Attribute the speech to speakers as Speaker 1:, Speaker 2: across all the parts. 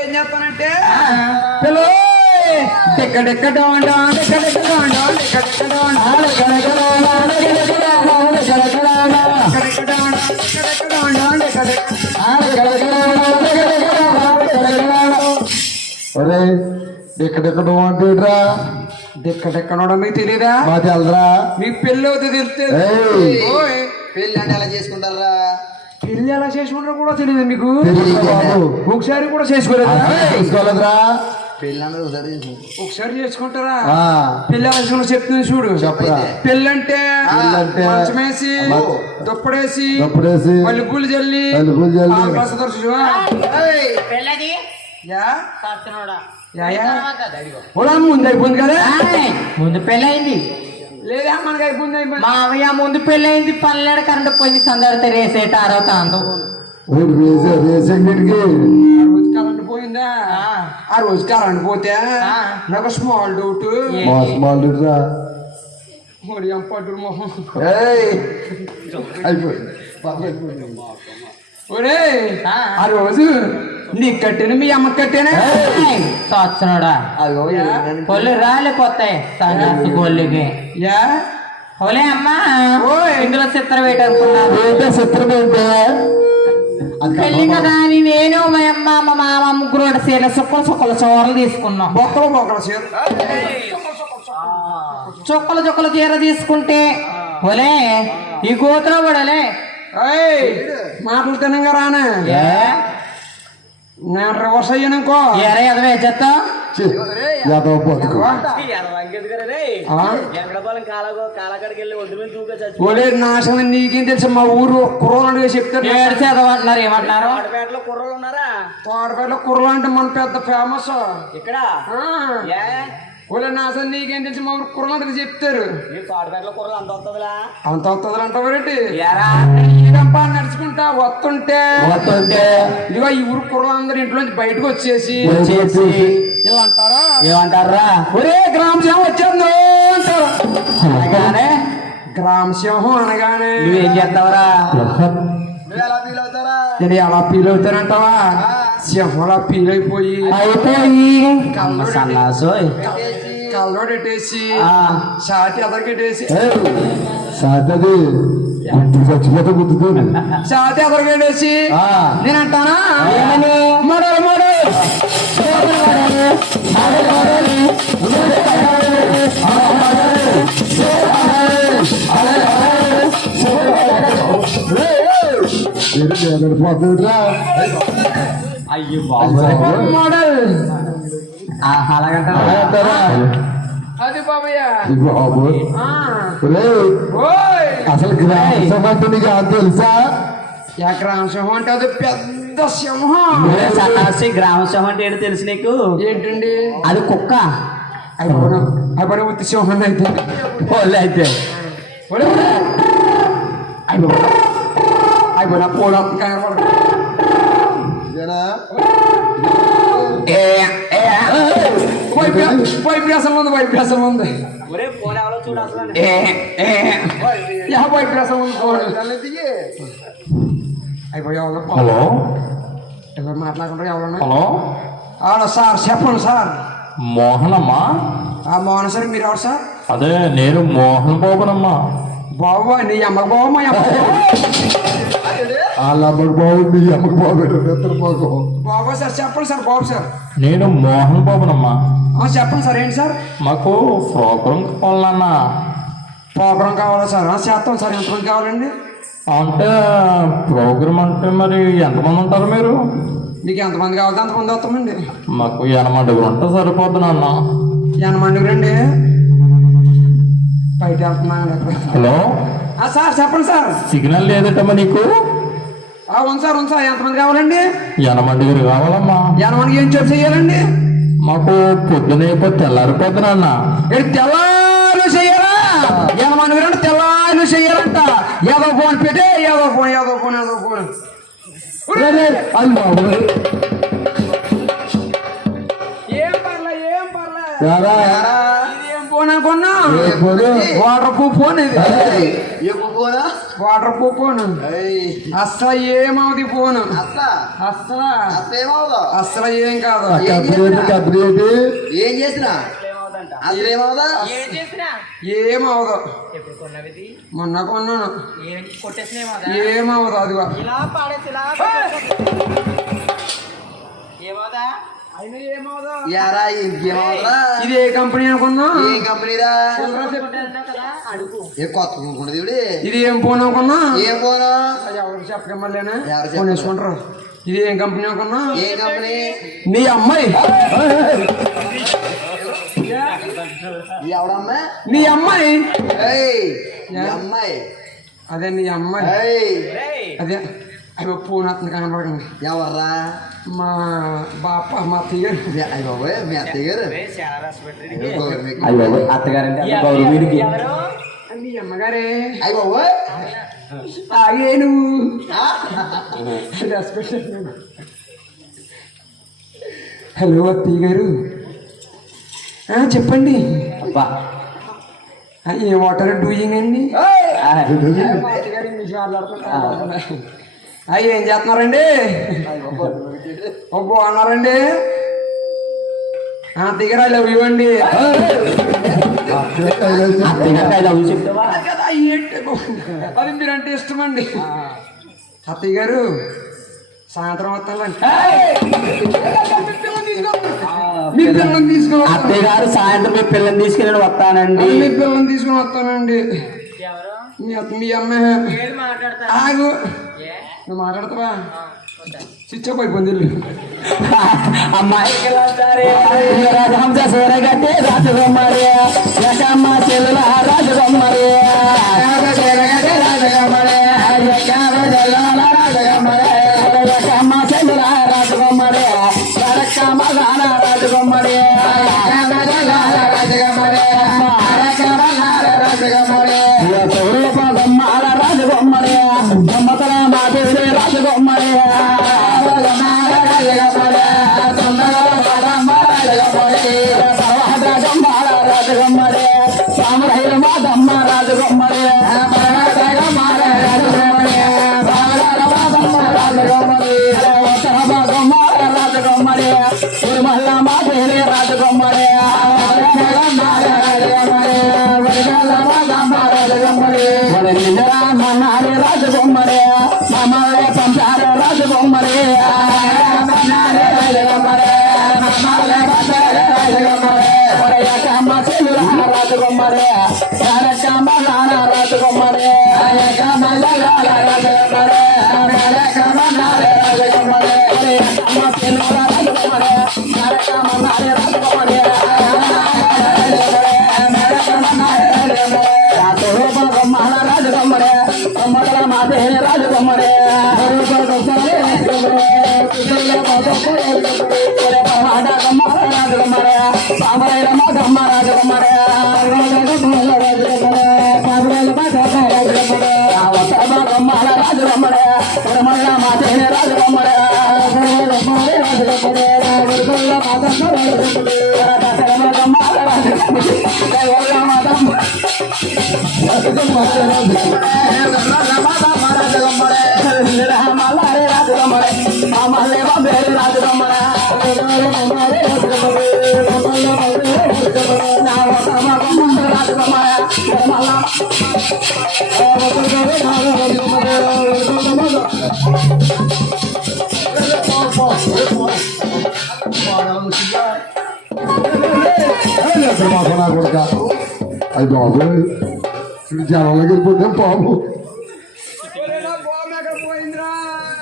Speaker 1: ఏం చెప్పానంటే
Speaker 2: పిలో ఎక్కడెక్కడా
Speaker 1: మీకు తెలియదా
Speaker 2: మా తెలరా
Speaker 1: మీ పెళ్ళి అవుతుంది తెలిస్తే
Speaker 3: పెళ్ళి అంటే ఎలా చేసుకుంటారా
Speaker 1: పెళ్ళి ఎలా చేసుకుంటారో కూడా తెలియదు మీకు ఒకసారి కూడా చేసుకోలేదు
Speaker 3: చేసుకోలేదురా. ఒకసారి చేసుకుంటారా?
Speaker 1: పెళ్ళి అలా చెప్తుంది చూడు. పెళ్ళంటే మంచమేసి దుప్పడేసి పలుకులు జల్లి
Speaker 4: పెళ్ళది?
Speaker 1: ముందు అయిపోయింది కదా?
Speaker 4: ముందు పెళ్ళయింది.
Speaker 1: లేదా మనకి అయిపోయింది
Speaker 4: మామయ్య ముందు పెళ్ళయింది పల్లెడ కరెంట్ పోయింది సందడితే రేసేట అరవత అందం
Speaker 1: కరెంట్ పోయిందా? ఆ. రోజు కరెంట్ పోతే నాకు స్మాల్ డౌట్
Speaker 4: స్మాల్
Speaker 2: డౌట్
Speaker 1: రా. మరి ఎంపట్టు మొహం?
Speaker 2: అయిపోయింది.
Speaker 4: ఆ
Speaker 1: రోజు నీకు కట్టాను మీ అమ్మకి కట్టానా? యా.
Speaker 3: నేను
Speaker 4: కొల్లు రాలిపోతే సన్నాసి గొల్లుకి
Speaker 1: యా.
Speaker 4: ఓలే అమ్మా.
Speaker 1: ఓయ్.
Speaker 4: ఇందులో చిత్ర వేటనుకున్నారు
Speaker 2: ఏంటో చిత్రం ఏంటే? అది
Speaker 4: పెళ్ళి కదా అని నేను మా అమ్మ మా మామ ముగ్గురు చీర సుక్కలు సుక్కలు చోరలు తీసుకున్నాం.
Speaker 1: బొక్కలు బొక్కలు చీర
Speaker 4: చుక్కలు చుక్కలు చీర తీసుకుంటే ఒలే ఈ గోతులో పడలే
Speaker 1: ఏయ్! మాటలు తినంగా రానా నేను రివర్స్ అయ్యానుకో
Speaker 4: ఎరే ఎదవే చెత్త
Speaker 2: యాదవ బతుకు?
Speaker 1: ఒలే నాశనం నీకేం తెలుసు? మా ఊరు కుర్రోలు చెప్తారు.
Speaker 4: ఏడు చదవంటున్నారు ఏమంటున్నారు?
Speaker 1: తోటపేటలో కుర్రలు అంటే మన పెద్ద ఫేమస్
Speaker 5: ఇక్కడ?
Speaker 1: ఒలే నాశనం నీకేం తెలుసు? మా కుర్రలు చెప్తారు.
Speaker 5: ఈ తోటపేటలో కూరలు అంత వస్తుందిలా
Speaker 1: అంత వస్తుంది అంటావేంటి
Speaker 4: ఎరా
Speaker 1: ఈడంపా నడుచుకుంటా వస్తుంటే
Speaker 2: మొత్తంటే
Speaker 1: ఇదిగో ఈ ఊరు కుర్రలందరూ ఇంట్లోంచి బయటకు వచ్చేసి.
Speaker 2: వచ్చేసి.
Speaker 1: ఇలా అంటారా
Speaker 4: ఏమంటారా?
Speaker 1: ఒరే గ్రామ సింహం వచ్చేందో అంటారు.
Speaker 4: అనగానే?
Speaker 1: గ్రామ సింహం అనగానే.
Speaker 4: నువ్వేం చేస్తావురా?
Speaker 3: నువ్వు ఎలా ఫీల్ అవుతారా
Speaker 1: నేను ఎలా ఫీల్ అవుతానంటావా? సింహం అలా ఫీల్ అయిపోయి.
Speaker 4: అయిపోయి. సన్నాసోయ్. నల్లడెట్టేసి
Speaker 1: షాతి
Speaker 2: అదరగట్టేసి షాతి అది చచ్చిపోతే గుర్తుతుంది
Speaker 1: షాతి
Speaker 2: అదరగట్టేసి
Speaker 1: నేను అంటానా మడల మడల్
Speaker 4: అయ్యో
Speaker 1: మోడల్
Speaker 4: అలాగంటారా
Speaker 1: అది బాబయ్య.
Speaker 2: బాబు అసలు గ్రామం అంటే నీకు అంత తెలుసా?
Speaker 1: యా గ్రామ సింహం అంటే అది పెద్ద సింహం.
Speaker 4: సన్నాసి గ్రామ సింహం అంటే ఏంటో తెలుసు నీకు?
Speaker 1: ఏంటండి?
Speaker 4: అది కుక్క.
Speaker 1: అయిపోయిన అయిపోయిన ఉత్తి సింహం అయితే.
Speaker 4: ఒళ్ళు అయితే.
Speaker 1: ఒరే, ఒరే. అయిపో అయిపోయినా పోవడం
Speaker 2: ఇదేనా?
Speaker 1: వైబ్రేషన్ ఉంది వైబ్రేషన్ ఉంది. వైబ్రేషన్ ఉంది ఫోన్ అయిపోయి ఎవరు
Speaker 2: హలో?
Speaker 1: ఎవరు మాట్లాడుకుంటారు ఎవరన్నా
Speaker 2: హలో?
Speaker 1: అవును సార్ చెప్పండి సార్.
Speaker 2: మోహనమ్మా?
Speaker 1: ఆ మోహన్ సార్ మీరు ఎవరు సార్?
Speaker 2: అదే నేను మోహన్ బాబునమ్మా.
Speaker 1: బాబు నీ అమ్మ బాబు మా అమ్మ
Speaker 2: వాళ్ళ అమ్మకి బాబు మీ అమ్మకి బాబు ఇద్దరు బాబు
Speaker 1: బాబు సార్ చెప్పండి సార్ బాబు సార్.
Speaker 2: నేను మోహన్ బాబునమ్మా.
Speaker 1: చెప్పండి సార్ ఏంటి సార్?
Speaker 2: మాకు ప్రోగ్రాం కావాలన్నా.
Speaker 1: ప్రోగ్రాం కావాలా సార్? చేస్తాం సార్ ఎంతమంది కావాలండి?
Speaker 2: అంటే ప్రోగ్రామ్ అంటే మరి ఎంతమంది ఉంటారు మీరు?
Speaker 1: మీకు ఎంతమంది కావాలి అంతమంది వస్తామండి.
Speaker 2: మాకు ఎనమండుగురు ఉంటే సరిపోద్ది నాన్న.
Speaker 1: ఎనమండి రండి బయట వెళ్తున్నాను.
Speaker 2: హలో?
Speaker 1: సార్ చెప్పండి సార్.
Speaker 2: సిగ్నల్ లేదటమ్మా నీకు?
Speaker 1: ఉంది సార్ ఉంది సార్. ఎంతమంది కావాలండి?
Speaker 2: ఎనమండుగురు కావాలమ్మా.
Speaker 1: ఎనమందికి ఏం చెప్పి చేయాలండి?
Speaker 2: మాకు పొద్దునైపోతే తెల్లారిపోద్ది నాన్న.
Speaker 1: ఇక్కడ తెల్లారు చెయ్యాలా ఎనమంది రండి తెల్లారు చెయ్యాలంట ఏదో ఫోన్ పెట్టే ఏదో ఫోన్ ఏదో ఫోన్ ఏదో ఫోన్. ఏం పర్లే ఏం పర్లే. ఫోన్ అనుకున్నా వాటర్ ప్రూఫ్ ఫోన్ ఇది. వాటర్ ప్రూఫ్ ఫోన్ అస్సలు ఏమవుది ఫోన్ అస్సలు? అస్సలు? ఏం కాదు.
Speaker 3: ఏం చేసినా ఏమవదు?
Speaker 1: మొన్న కొన్నాను. ఏమవదు అదిగా.
Speaker 3: యారా
Speaker 1: ఇది ఏ కంపెనీ అనుకున్నా?
Speaker 3: ఏం కంపెనీరా ఏ కొత్త
Speaker 1: ఇది ఏం ఫోన్ అనుకున్నా?
Speaker 3: ఏం పోను
Speaker 1: అది ఎవరికి చెప్పక మళ్ళీనా?
Speaker 3: ఎవరు
Speaker 1: ఫోన్ ఇది ఏం కంపెనీ అనుకున్నా?
Speaker 3: ఏ కంపెనీ?
Speaker 1: నీ అమ్మాయి.
Speaker 3: ఎవడమ్మా?
Speaker 1: నీ అమ్మాయి.
Speaker 3: అమ్మాయి.
Speaker 1: అదే నీ అమ్మాయి. అదే. అవి ఫోన్ అతను కనపడకండి
Speaker 3: ఎవర్రా
Speaker 1: మా బాప మా అత్తయ్య గారు
Speaker 3: మీ అయ్య బాబోయ్ మీ అత్తయ్య గారు
Speaker 5: రేయ్, చాలా రాసిపెట్టి
Speaker 3: అయ్యో బాబోయ్, మీకు-
Speaker 2: అయ్యో అత్తగారంటే అంత గౌరవ వీడికి
Speaker 5: ఎవరు
Speaker 1: నీ అమ్మగారే
Speaker 3: అయ్య బాబోయ్
Speaker 1: ఆగే నువ్వు
Speaker 3: ఆ?
Speaker 1: రెస్పెక్ట్ హలో అత్తయ్య గారు ఆ, చెప్పండి
Speaker 2: అబ్బా
Speaker 1: ఆ, ఏ వాటర్ డూయింగ్ అండి
Speaker 3: ఏయ్!
Speaker 1: అయ్యి ఏం చేస్తున్నారండి?
Speaker 3: అయ్య బాబోయ్, నువ్వు ఇటు.
Speaker 1: ఓ బాగున్నారండి ఆ, అత్తయ్య గారు ఐ లవ్
Speaker 2: చెప్తావా?
Speaker 1: అది కదా ఏంటి? అది మీరంటే ఇష్టం అండి అత్తయ్య గారు సాయంత్రం వస్తానండి.
Speaker 2: అత్తయ్య గారు సాయంత్రం మీ పిల్లల్ని తీసుకెళ్ళి వస్తానండి.
Speaker 1: మీ పిల్లల్ని తీసుకుని వస్తానండి.
Speaker 5: ఎవరు?
Speaker 1: మీ అత్త మీ అమ్మ.
Speaker 5: ఏడు మాట్లాడతా
Speaker 1: ఆగు.
Speaker 5: ఏ?
Speaker 1: నువ్వు మాట్లాడతావా? ఆఫ్ అయిపోయింది ఇల్లు.
Speaker 2: అమ్మాయికి రాజహంస సూరగట్టి రాజగొమ్మరి Yashamma చెల్లుల రాజగొమ్మరి రాజగొమ్మరి Rama Rama Rama Rama
Speaker 6: అది బాబు ఇది జనంలోకి వెళ్ళిపోతే పాము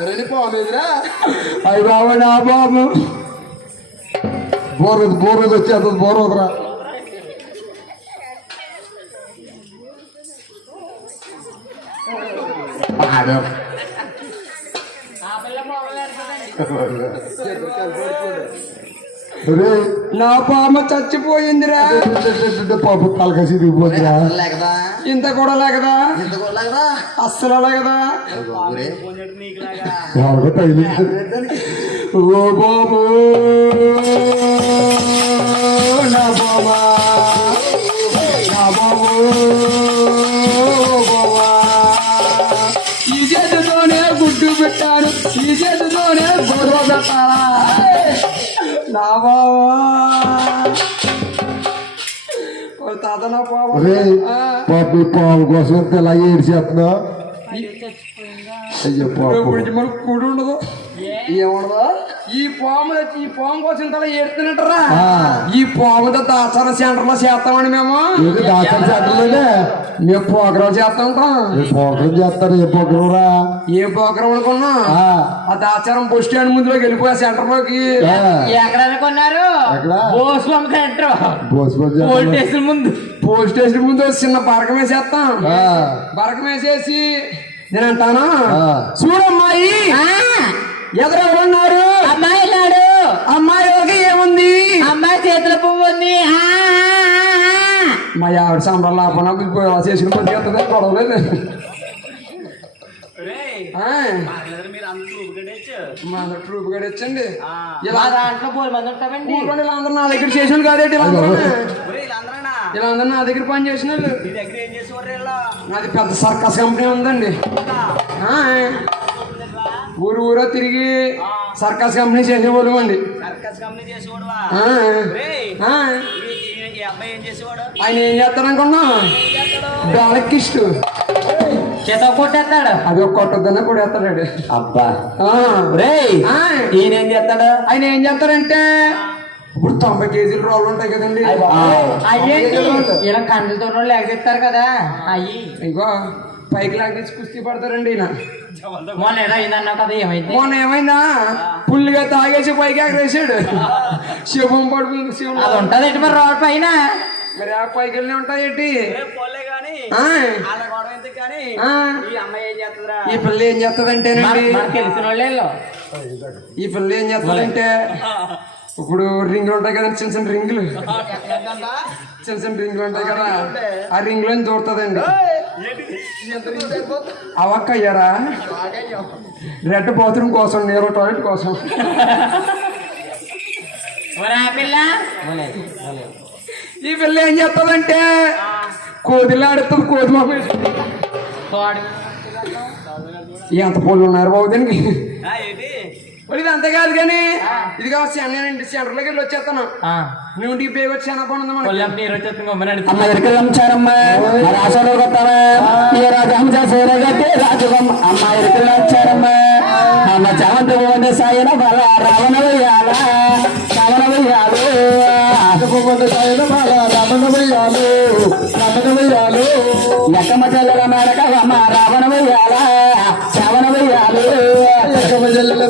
Speaker 3: రెండు పోమేదిరా
Speaker 1: అయ్య బాబు నా బాబు
Speaker 6: బోర్రది బోర్రది వచ్చేస్తుంది బోర్రదురా ఆడాం రే
Speaker 1: నా పామ చచ్చిపోయిందిరా.
Speaker 6: పాప తలకసి దిగిపోతుందిరా
Speaker 3: లేకదా?
Speaker 1: ఇంత కూడా లేకదా? అస్సలు లేకదా.
Speaker 6: ఎవరికో తగిలింది.
Speaker 1: ఓ బాబు
Speaker 6: పాప పాము కోసం ఇంత ఇలా ఏడ్చేస్తున్నా? అయ్యో పాప.
Speaker 1: మనకు కూడి ఉండదు. ఏముండదు? ఈ పాము ఈ పాము కోసం ఇంతలా ఏడుతున్నట్టరా
Speaker 6: ఆ.
Speaker 1: ఈ పాముతో దాచార సెంటర్లో చేస్తామండి మేము.
Speaker 6: ఏది డాక్టర్ సెంటర్లోనే?
Speaker 1: మేము పోకరం చేస్తా
Speaker 6: పోకరం చేస్తారు? ఏ పోకరం రా
Speaker 1: ఏ పోకరం అనుకున్నా?
Speaker 6: ఆ,
Speaker 1: ఆ దాచారం బస్ స్టాండ్ ముందులోకి వెళ్ళిపోయా
Speaker 6: సెంటర్లోకి
Speaker 4: ఎక్కడ అనుకున్నారు?
Speaker 6: ఎక్కడ?
Speaker 4: భోస్వం సెంటర్.
Speaker 6: బోస్ బోస్.
Speaker 4: పోలీసుల ముందు.
Speaker 1: పోలీస్ స్టేషన్ ముందు ఒక చిన్న బరకం వేసేస్తాం.
Speaker 6: ఆ,
Speaker 1: బరకం వేసేసి నేను అంటాను
Speaker 6: ఆ.
Speaker 1: చూడమ్మాయి ఎదురెవరున్నారు
Speaker 4: అమ్మాయి వెళ్ళాడు
Speaker 1: అమ్మాయి ఓకే ఏముంది?
Speaker 4: అమ్మాయి చేతుల పువ్వు ఉంది. ఆ, ఆ, ఆ.
Speaker 1: మా ఆవిడ సంబరాలు గొడవలేదు.
Speaker 5: అందరు
Speaker 1: ట్రూప్ గడి వచ్చండి
Speaker 4: మా
Speaker 1: ఇలా
Speaker 4: దాంట్లో పోలి మంది ఉంటామండి
Speaker 1: అందరూ నా దగ్గర చేసిన కాదేంటి? ఇలా ఇలా అందరూ నా దగ్గర పని చేసిన నాది పెద్ద సర్కస్ కంపెనీ ఉందండి. ఆ, ఊరు ఊరో తిరిగి సర్కస్ కంపెనీ చేసేవాళ్ళు అండి.
Speaker 5: ఏం చేసేవాడు?
Speaker 1: ఆయన ఏం చేస్తారనుకున్నా డాలకిస్ట్
Speaker 4: చేత కొట్టేస్తాడు.
Speaker 1: అది ఒక కొట్టొద్దన్న కూడా వేస్తాడు
Speaker 4: అబ్బా ఈయన ఏం చేస్తాడు?
Speaker 1: ఆయన ఏం చేస్తారంటే ఇప్పుడు తొంభై కేజీల రోళ్ళు ఉంటాయి కదండి.
Speaker 4: అయ్యేంటి ఇలా కండ్లతో లేకెత్తారు కదా. అయ్యి.
Speaker 1: ఇగో పైకి లాగేసి కుస్తీ పడతారండి ఈయన.
Speaker 4: మొన్న ఏదో అయిందన్నావు కదా ఏమైంది?
Speaker 1: మొన్న ఏమైందా? పుల్లిగా తాగేసి పైకి ఎగరేసాడు శివం పడుతుంది శివం
Speaker 4: అది ఉంటది మరి రోడ్ పైన?
Speaker 1: మరి ఆ పైకి వెళ్ళి ఉంటాయేంటి?
Speaker 5: ఏ పోలే గాని
Speaker 1: ఆ,
Speaker 5: వాళ్ళ గొడవ ఎందుకు కానీ
Speaker 1: ఆ,
Speaker 5: ఈ అమ్మాయి ఏం చేస్తుందిరా?
Speaker 1: ఈ పిల్ల ఏం
Speaker 4: తెలిసిన వాళ్ళే
Speaker 1: ఈ పిల్ల ఏం చేస్తుందంటే ఇప్పుడు రింగులు ఉంటాయి కదండి చిన్న చిన్న రింగులు. చిన్న చిన్న రింగులు ఉంటాయి కదా ఆ రింగులో దూరుతుందండి? అవక్క అయ్యారా రెడ్ బాత్రూమ్ కోసం నీరు టాయిలెట్ కోసం. ఈ పిల్ల ఏం చేస్తుందంటే కోదిలాడుతుంది కోది మా ఎంత పూలు ఉన్నారు బాబు దీనికి? మరి ఇది అంతే కాదు కానీ ఇది కావచ్చు సెంటర్ సెంటర్లోకి వెళ్ళి వచ్చేస్తాను.
Speaker 4: ఆ.
Speaker 1: నువ్వు ఇంటికి పేరు వచ్చి
Speaker 2: అమ్మ ఇరుకలం చారమ్మ. రాసలో కొత్తవా ఈ రాజహంస సూరగట్టి రాజుగమ్మ అమ్మ ఇరుకలం చారమ్మ. అమ్మ చావంత పోని సాయన బల రావణ వెయ్యాల. రావణ వెయ్యాలు.
Speaker 6: సాయన బాల రమణ వెయ్యాలు రమణ వెయ్యాలు
Speaker 2: ఎక్కమ్మ చెల్లెల మేడక అమ్మ రావణ వెయ్యాల శ్రవణ వెయ్యాలు
Speaker 6: ఎక్కమ చెల్లెల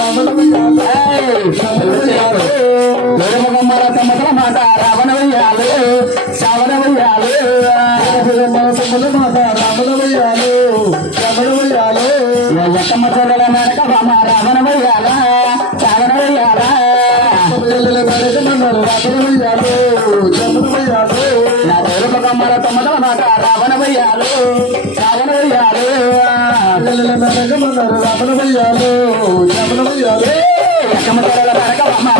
Speaker 6: రమణ వెయ్యాలు
Speaker 2: గొడవగమ్మల తమ్మల మాట రావణ వెయ్యాలు శ్రవణ వెయ్యాలు
Speaker 6: మన తమ్ముల మాట రమణ వెయ్యాలు
Speaker 2: ఎక్కమ్మ చెల్లెల మేడక అమ్మ రావణ వెయ్యాలు రావణ వెయ్యాలు
Speaker 6: చెల్లెల నరక మన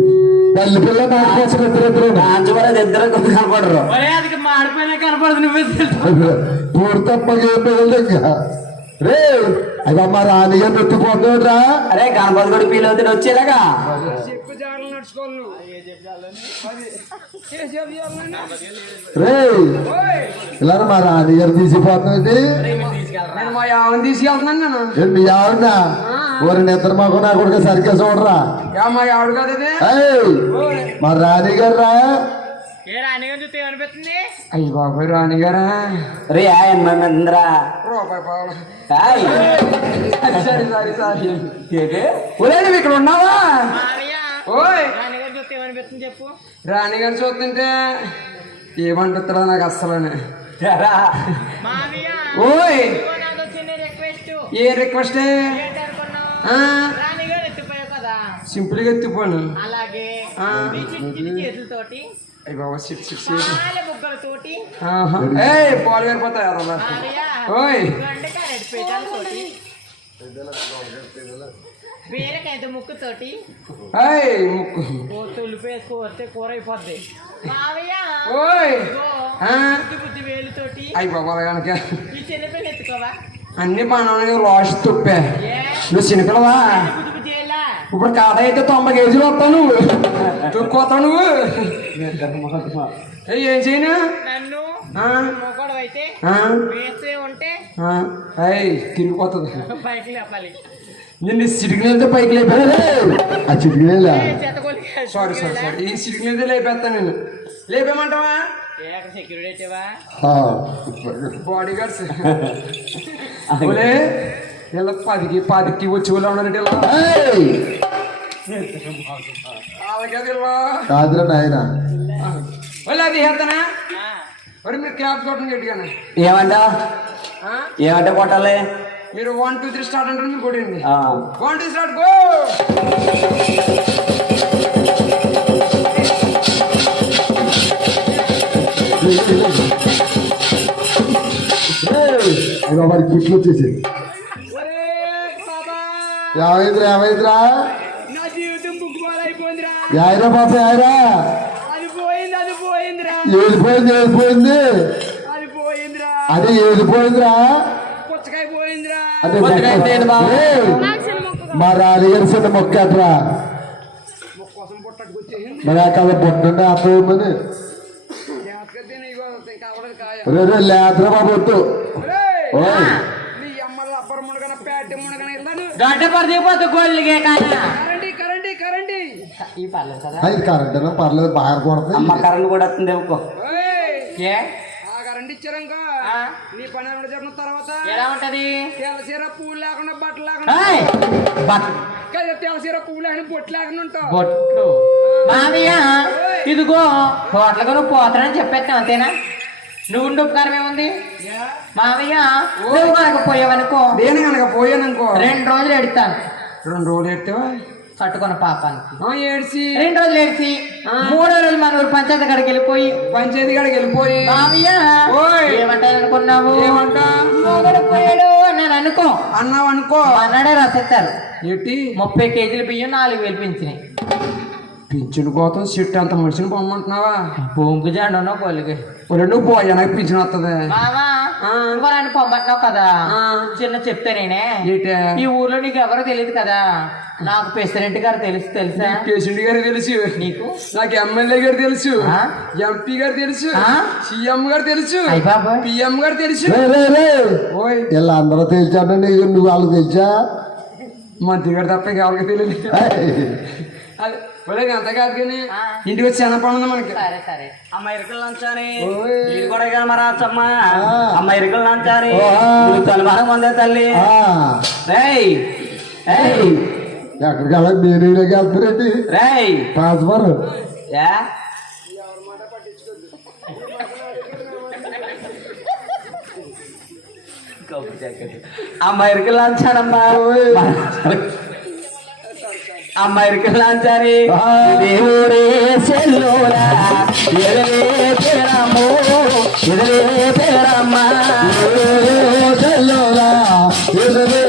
Speaker 6: తల్లి పిల్ల నాకు కోసం ఇద్దరు
Speaker 2: కాంచబడేది ఇద్దరు కనపడరు
Speaker 4: అది మాడిపోయినా కనపడదు నువ్వే
Speaker 6: పూర్తప్పగా రే అదమ్మ రాణిగా మెత్తిపోతున్నాడు రా
Speaker 2: అరే గణపతి కూడా ఫీల్ అవుతుంది వచ్చేలాగా?
Speaker 6: రే ఇలా మా రాణిగారు తీసిపోతుంది
Speaker 1: నేను మా యావని తీసుకెళ్తున్నాను
Speaker 6: మీ ఆవిడ ఓరి నిద్ర మాకు నా కొడుకు సరిగ్గా చూడరా?
Speaker 1: మా ఆవిడ కాదు
Speaker 6: మా రాణిగారు రా
Speaker 5: ఏ రాణిగా చూస్తే ఏమనిపిస్తుంది?
Speaker 1: అయ్యి బాబాయ్ రూపాయి పావులు. Sorry sorry sorry.
Speaker 2: ఏంటి?
Speaker 1: ఇక్కడ ఉన్నావా?
Speaker 5: మావయ్య
Speaker 1: ఓయ్.
Speaker 5: రాణిగా చూస్తే ఏమనిపిస్తుంది చెప్పు?
Speaker 1: రాణి గారు చూస్తుంటే ఏమంటుందా నాకు అస్సలని.
Speaker 5: మావయ్య
Speaker 1: ఓయ్. ఏ రిక్వెస్ట్
Speaker 5: ఏంటనుకున్నావు రాణిగా ఎత్తిపోయావు కదా?
Speaker 1: సింపుల్గా ఎత్తిపోను.
Speaker 5: అలాగే. చేతులతోటి
Speaker 1: అయ్యి బాబా సిక్స్ సిక్స్
Speaker 5: పాల బుగ్గలతోటి
Speaker 1: ఏ పాలు
Speaker 5: మావయ్య
Speaker 1: ఓయ్.
Speaker 5: గండకాయ పేటాలతోటి బీరకాయ ముక్కుతోటి
Speaker 1: ఏయ్ ముక్కు.
Speaker 5: ఓ తులుపు వేసుకో వస్తే కూర అయిపోద్ది.
Speaker 1: ఓయ్?
Speaker 5: బుద్ధి బుద్ధి వేలుతోటి
Speaker 1: అయ్యి బాబా కనుక.
Speaker 5: ఈ చిన్నపిల్ల ఎత్తుకోవా?
Speaker 1: అన్ని బాగా లాస్ట్ తుప్పే. నువ్వు చిన్నపిల్లవా? ఇప్పుడు కాడ అయితే తొంభై కేజీలు వస్తావు నువ్వు. తుక్కోతావు నువ్వు. ఏయ్, ఏం చేయను?
Speaker 5: నన్ను
Speaker 1: ఆ?
Speaker 5: మొగడు అయితే
Speaker 1: ఆ?
Speaker 5: వేస్తే ఉంటే
Speaker 1: ఆ, అయ్ తిరిగిపోతుంది
Speaker 5: పైకి లేపాలి.
Speaker 1: నిన్ను సిటికి వెళ్తే పైకి లేపాను
Speaker 6: ఆ
Speaker 5: చెత్తగోలి
Speaker 1: సారీ సారీ సారీ. ఈ సిటికి వెళ్తే లేపేస్తాను నేను లేపేమంటావా బాడీ గార్డ్స్ ఓలే ఇలా పదికి పదికి వచ్చి వాళ్ళు ఉన్నారంటే ఇలా?
Speaker 6: కాదురా నాయన.
Speaker 1: వాళ్ళు అది చేస్తానా మరి మీరు క్లాప్ కొట్టండి గట్టిగానే
Speaker 2: ఏమంట? ఏమంట కొట్టాలి?
Speaker 1: మీరు వన్ టూ త్రీ స్టార్ట్ అంటారు మీరు కొట్టండి.
Speaker 2: ఆ,
Speaker 1: వన్ టూ స్టార్ట్ గో
Speaker 6: ఇక మరి గిఫ్ట్లు వచ్చేసి ఏమైందిరా ఏమైందిరా
Speaker 5: నా జీవితం బుక్ అయిపోయిందిరా
Speaker 6: యాయరా పాప యాయరా
Speaker 5: అది పోయింది అది పోయిందిరా.
Speaker 6: ఏడిపోయింది ఏడిపోయింది.
Speaker 5: అది పోయిందిరా.
Speaker 6: అదే ఏడిపోయిందిరా.
Speaker 5: పుచ్చకాయ పోయిందిరా.
Speaker 6: అదే
Speaker 2: పుచ్చకాయ.
Speaker 6: ఏయ్, మా రాలిగారి చిన్న మొక్క అట్రా. మరి ఆ కథ పొట్టుండే అర్థమని రే రే లేద్రా బాబు ఓయ్. అది కరెంట్ అయినా పర్లేదు బాగా
Speaker 2: అమ్మ
Speaker 6: కొడుతుంది
Speaker 2: కరెంట్ కూడా వస్తుంది
Speaker 1: ఓయ్.
Speaker 4: ఏ?
Speaker 1: ఆ ఇచ్చారంక
Speaker 4: ఆ?
Speaker 1: నీ పని ఏమైనా జరిగిన తర్వాత
Speaker 4: ఎలా ఉంటది?
Speaker 1: తెల్లసీర పువ్వు లేకుండా బట్టలు లేకుండా.
Speaker 4: ఏయ్! బట్
Speaker 1: కదా తెల్లసీర పువ్వు లేకుండా బొట్టు లేకుండా ఉంటావు.
Speaker 4: బొట్టు మామయ్య ఇదిగో హోటల్గా నువ్వు పోతానని చెప్పేస్తాను అంతేనా? నువ్వు ఉండి ఉపకారం ఏముంది? మామయ్య నువ్వు కనుక పోయావనుకో
Speaker 1: నేను కనుక పోయాను అనుకో
Speaker 4: రెండు రోజులు ఎడతాను
Speaker 1: రెండు రోజులు ఎడతావా
Speaker 4: కట్టుకున్న పాపానికి.
Speaker 1: ఏడ్చి.
Speaker 4: రెండు రోజులు ఏడ్చి. మూడో రోజు మన ఊరు పంచాయతీ కాడికి వెళ్ళిపోయి.
Speaker 1: పంచాయతీ కాడికి వెళ్ళిపోయి.
Speaker 4: ఏమంటాను అనుకున్నావు
Speaker 1: ఏమంట?
Speaker 4: పోయాడు అన్నాను అనుకో.
Speaker 1: అన్నావు అనుకో
Speaker 4: అన్నాడే రాసేస్తారు.
Speaker 1: ఏంటి?
Speaker 4: ముప్పై కేజీల బియ్యం నాలుగు వేలు పెంచినాయి.
Speaker 1: పింఛను కోసం చెట్టు అంత మనిషిని పొమ్మంటున్నావా?
Speaker 4: భూమికి జాండనో కొలికి
Speaker 1: ఒరే నువ్వు పోయానికి పింఛను వస్తుంది
Speaker 4: నన్ను పొమ్మంటున్నావు కదా?
Speaker 1: ఆ.
Speaker 4: చిన్న చెప్తే నేనే.
Speaker 1: ఏంటే?
Speaker 4: ఈ ఊర్లో నీకు ఎవరో తెలియదు కదా? నాకు ప్రెసిడెంట్ గారు తెలుసు తెలుసా?
Speaker 1: కేసీడీ గారు తెలుసు.
Speaker 4: నీకు?
Speaker 1: నాకు ఎమ్మెల్యే గారు తెలుసు? ఎంపీ గారు తెలుసు.
Speaker 4: ఆ?
Speaker 1: సీఎం గారు తెలుసు. పిఎం గారు తెలుసు.
Speaker 6: రే రే రే.
Speaker 1: ఓయ్.
Speaker 6: వీళ్ళ అందరూ తెలిచాడండి నువ్వు వాళ్ళకి తెలిసా?
Speaker 1: మంత్రి గారు తప్ప ఎవరికి తెలియదు ఒరే అంత కాదు కానీ. ఇంటికి వచ్చి ఉంది మనకి?
Speaker 4: సరే సరే.
Speaker 5: అమ్మ ఇరుకలు
Speaker 6: ఓయ్.
Speaker 5: ఇది కూడా కనమరాచమ్మ. అమ్మ ఇరుకలు. నువ్వు తలమానం పొందే తల్లి.
Speaker 6: ఎక్కడికి వెళ్ళాలి మీరు ఇలాగే వెళ్తారండి
Speaker 5: రేయ్.
Speaker 6: ట్రాన్స్ఫర్.
Speaker 5: అమ్మ ఇరుకలు లంచానమ్మా అమ్మ ఇరుకలు లంచాని దేవుడే సెల్లోరా. ఎదరే పేరమ్మో ఎదరే పేరమ్మా.
Speaker 6: తెల్లోరా ఎదురే